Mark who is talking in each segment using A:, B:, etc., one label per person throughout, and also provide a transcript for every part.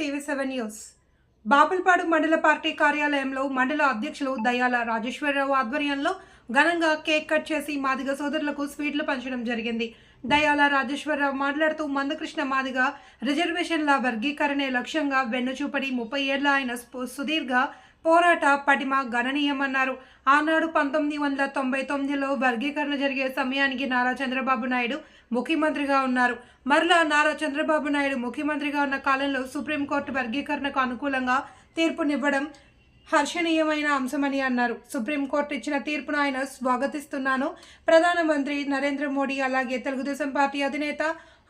A: TV seven news. Bapulapadu మండల party కార్యాలయంలో మండల అధ్యక్షులు దయాల రాజేశ్వరరావు ఆధ్వర్యంలో ఘనంగా కేక్ కట్ చేసి మాదిగ సోదరులకు స్వీట్లు పంచడం జరిగింది. దయాల రాజేశ్వరరావు మాట్లాడుతూ మందకృష్ణ మాదిగ రిజర్వేషన్ల వర్గీకరణే లక్ష్యంగా వెన్నుచూపడి ముప్పై ఏళ్ళ ఆయన సుదీర్ఘ పోరాట పటిమ గణనీయమన్నారు. ఆనాడు పంతొమ్మిది వందల తొంభై తొమ్మిదిలో వర్గీకరణ జరిగే సమయానికి నారా చంద్రబాబు నాయుడు ముఖ్యమంత్రిగా ఉన్నారు. మరలా నారా చంద్రబాబు నాయుడు ముఖ్యమంత్రిగా ఉన్న కాలంలో సుప్రీంకోర్టు వర్గీకరణకు అనుకూలంగా తీర్పునివ్వడం హర్షణీయమైన అంశమని అన్నారు. సుప్రీంకోర్టు ఇచ్చిన తీర్పును ఆయన స్వాగతిస్తున్నాను. ప్రధానమంత్రి నరేంద్ర మోడీ అలాగే తెలుగుదేశం పార్టీ అధినేత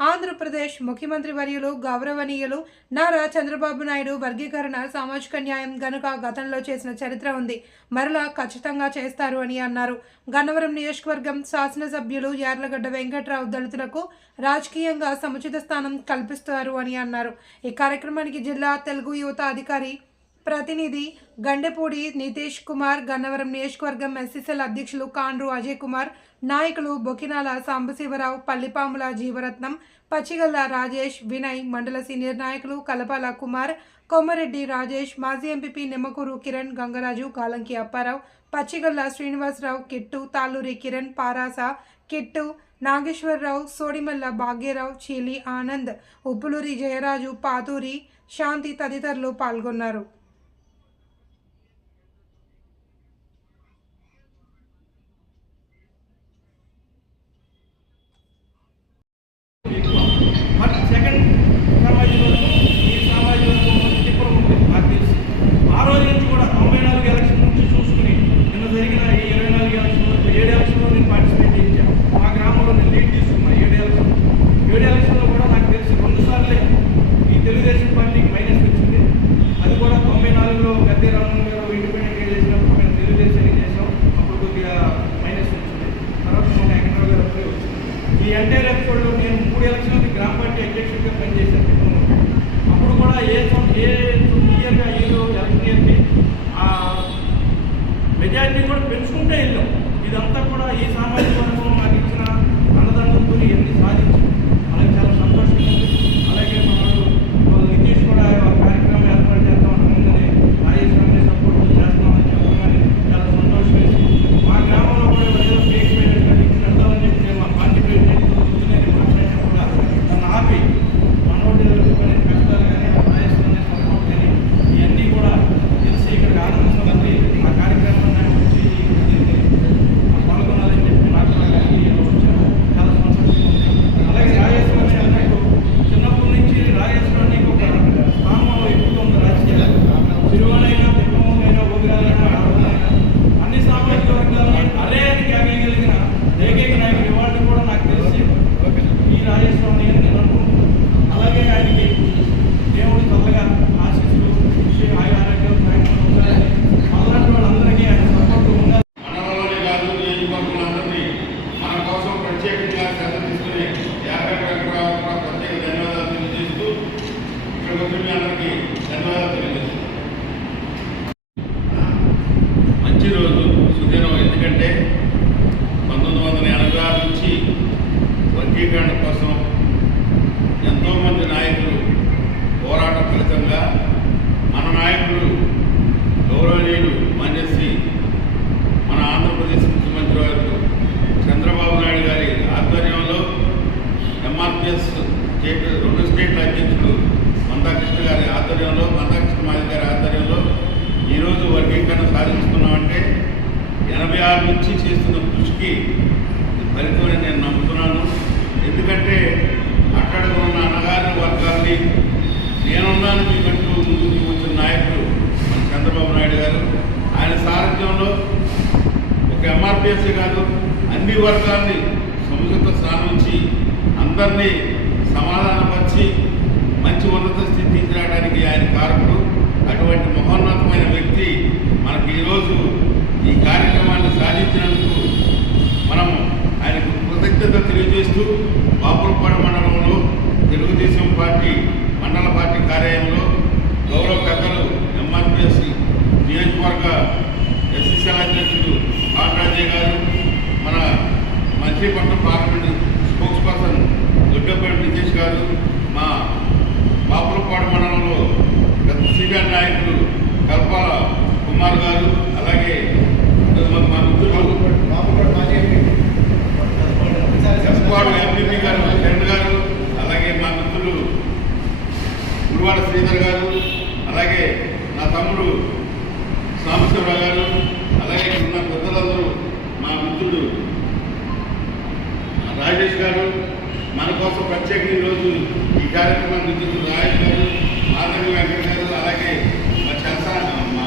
A: ఆంధ్రప్రదేశ్ ముఖ్యమంత్రి వర్యులు గౌరవనీయులు నారా చంద్రబాబు నాయుడు వర్గీకరణ సామాజిక న్యాయం గనుక గతంలో చేసిన చరిత్ర ఉంది. మరలా ఖచ్చితంగా చేస్తారు అని అన్నారు. గన్నవరం నియోజకవర్గం శాసనసభ్యులు యార్లగడ్డ వెంకట్రావు దళితులకు రాజకీయంగా సముచిత స్థానం కల్పిస్తారు అని అన్నారు. ఈ కార్యక్రమానికి జిల్లా తెలుగు యువత అధికారి ప్రతినిధి గండెపూడి నితీష్ కుమార్ గన్నవరం నియోజకవర్గం ఎస్సీసీఎల్ అధ్యక్షులు కాండ్రు అజయ్ కుమార్ నాయకులు బొకినాల సాంబశివరావు పల్లిపాముల జీవరత్నం పచ్చిగల్ల రాజేష్ వినయ్ మండల సీనియర్ నాయకులు కలపాల కుమార్ కొమ్మరెడ్డి రాజేష్ మాజీ ఎంపీపీ నిమ్మకూరు కిరణ్ గంగరాజు కాలంకి అప్పారావు పచ్చిగల్ల శ్రీనివాసరావు కిట్టు తాళ్ళూరి కిరణ్ పారాస కిట్టు నాగేశ్వరరావు సోడిమల్ల భాగ్యరావు చీలి ఆనంద్ ఉప్పులూరి జయరాజు పాతూరి శాంతి తదితరులు పాల్గొన్నారు
B: బట్ సెకండ్ సామాజిక వర్గం ఈ సామాజిక వర్గం మధ్య డిఫరెంట్ ఉంటుంది నాకు తెలిసి ఆ రోజు నుంచి కూడా తొంభై నాలుగు ఎలక్షన్ నుంచి చూసుకుని నిన్న జరిగిన ఈ ఇరవై నాలుగు ఎలక్షన్ వరకు ఏడు ఎలక్షన్లో నేను పార్టిసిపేట్ చేయించాను మా గ్రామంలో నేను లీడ్ తీసుకున్నా ఏడు ఎలక్షన్ ఏడు ఎలక్షన్లో కూడా నాకు తెలిసి రెండు సార్లే ఈ తెలుగుదేశం పార్టీకి మైనస్ వచ్చింది అది కూడా తొంభై నాలుగులో రంగం రామన్ ఇండిపెండెంట్ ఇండిపెండెంట్గా చేసినప్పుడు మేము తెలుగుదేశానికి చేసాం. అప్పుడు కొద్దిగా మైనస్ వచ్చింది. తర్వాత మన వెంకటరావు గారు అప్పుడే వచ్చింది. ఈ ఎంటైర్ ఎపిసోడ్లో నేను మూడు ఎలక్షన్లకి గ్రామ పార్టీ అధ్యక్షుడిగా పనిచేశాను అప్పుడు కూడా ఏ ఏ ఇయర్గా ఏదో ఎలక్షన్ ఇయర్కి ఆ మెజారిటీ కూడా పెంచుకుంటే వెళ్ళాం. ఇదంతా కూడా ఈ సామాజిక వర్గం నాకు ఇచ్చిన అన్నదండలతో ఇవన్నీ సాధించాం అలాగే చాలా సంతోషంగా ఉంది అలాగే మనడు నితీష్ కూడా ఆ కార్యక్రమం ఏర్పాటు చేస్తాం ముందని రాజేష్ గారిని సపోర్ట్ చేస్తామని చెప్పగానే చాలా సంతోషం వేసి మా గ్రామంలో కూడా ప్రజలు కేక్ పేమెంట్ ఇచ్చి వెళ్దామని చెప్పి నేను మా పార్టీ ప్రెసిడెంట్ కూర్చుని మాట్లాడినా కూడా నన్ను ఆపి మనోడు కొన్ని కష్టాలు కానీ రాజేష్ గారిని సపోర్ట్ కానీ ఇవన్నీ కూడా తెలిసి ఇక్కడికి ఆనందించాలని ఆ కార్యక్రమాన్ని వచ్చి దీన్ని పాల్గొనాలని చెప్పి మాట్లాడాలని వచ్చాను చాలా సంతోషంగా ఉంది అలాగే రాజేశ్వరి అన్నట్టు చిన్నప్పటి నుంచి రాజేశ్వరానికి ఒక స్థానం ఎక్కువ ఉంది రాజకీయాలు తిరువనైనా తిరుమలైనా ఊగిరాలైనా ఆడవాళ్ళైనా అన్ని సామాజిక వర్గాలని అరే అని కేగలిగిన ఏకైక నాయకుడు ఇవాళ కూడా నాకు తెలిసి ఈ రాజేశ్వరాన్ని అని నేను అనుకుంటున్నాను అలాగే ఆయనకి దేవుడు చల్లగా ఆశీస్సులు కృషి ఆయన ఆరోగ్యం ప్రయత్నం ఉండాలని అలాంటి వాళ్ళందరికీ ఆయన సపోర్ట్ ఉండాలి
C: మండలంలోనే కాదు నియోజకవర్గంలోని మన కోసం ప్రత్యేకంగా శ్రద్ధ తీసుకుని యాభై వెంకటరావు కూడా ప్రత్యేక ధన్యవాదాలు తెలియజేస్తూ ఇక్కడికి వచ్చి మీ అందరికీ ధన్యవాదాలు తెలియజేస్తున్నాను. మంచి రోజు సుదినం. ఎందుకంటే పంతొమ్మిది వందల ఎనభై ఆరు నుంచి వర్గీకరణ కోసం ఎంతోమంది నాయకులు పోరాట ఫలితంగా మన నాయకుడు గౌరవనీయులు మాన్యశ్రీ మన ఆంధ్రప్రదేశ్ ముఖ్యమంత్రి వారు చంద్రబాబు నాయుడు గారి ఆధ్వర్యంలో ఎంఆర్పిఎస్ స్టేట్ రెండు స్టేట్ల అధ్యక్షుడు ఆధ్వర్యంలో మందాకృష్ణ మాది గారి ఆధ్వర్యంలో ఈరోజు వర్గీకరణ సాధించుకున్నామంటే ఎనభై ఆరు నుంచి చేస్తున్న కృషికి ఫలితమని నేను నమ్ముతున్నాను. ఎందుకంటే అక్కడ ఉన్న అణగారిన వర్గాల్ని నేనున్నాను మీకంటూ ముందుకు వచ్చిన నాయకుడు మన చంద్రబాబు నాయుడు గారు. ఆయన సారథ్యంలో ఒక ఎంఆర్పిఎస్సీ కాదు అన్ని వర్గాల్ని సముచిత స్థానం అందరినీ సమాధానపరిచి మంచి ఉన్నత స్థితి రావడానికి ఆయన కారకుడు. అటువంటి మహోన్నతమైన వ్యక్తి మనకి ఈరోజు ఈ కార్యక్రమాన్ని సాధించినందుకు మనం ఆయనకు కృతజ్ఞత తెలియజేస్తూ బాపులపాడు మండలంలో తెలుగుదేశం పార్టీ మండల పార్టీ కార్యాలయంలో గౌరవ పెద్దలు ఎంఆర్పిఎస్ నియోజకవర్గ ఎస్ఎస్ఎల్ అధ్యక్షుడు కాటరాజయ్య గారు మన Mantripatnam parliament spokesperson Doddapalli Nitish గారు మా బాపులపాడు మండలంలో సీనియర్ నాయకులు కల్పాల కుమార్ గారు అలాగే మా- మా మిత్రులు ఎస్పాడు ఎంపీపీ గారు కిరణ్ గారు అలాగే మా మిత్రులు గురువాడ శ్రీధర్ గారు అలాగే నా తమ్ముడు సాంబశివరావు గారు అలాగే ఇక్కడ ఉన్న పెద్దలందరూ మా మిత్రుడు రాజేష్ గారు మన కోసం ఈరోజు ఈ కార్యక్రమం గురించి రాజేష్ గారు మాధవి వెంకట గారు అలాగే మా చల్సా మా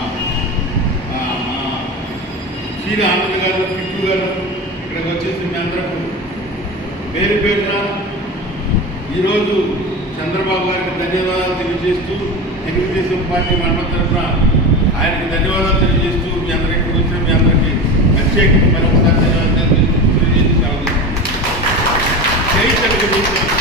C: శ్రీ ఆనంద్ గారు టిప్పు గారు ఇక్కడికి వచ్చేసి మీ అందరూ పేరు పేరున ఈరోజు చంద్రబాబు గారికి ధన్యవాదాలు తెలియజేస్తూ తెలుగుదేశం పార్టీ మండల తరఫున ఆయనకి ధన్యవాదాలు తెలియజేస్తూ మీ అందరికి వచ్చిన మీ అందరికీ ప్రత్యేకంగా మరొకసారి ధన్యవాదాలు తెలియజేసి జై తెలుగుదేశం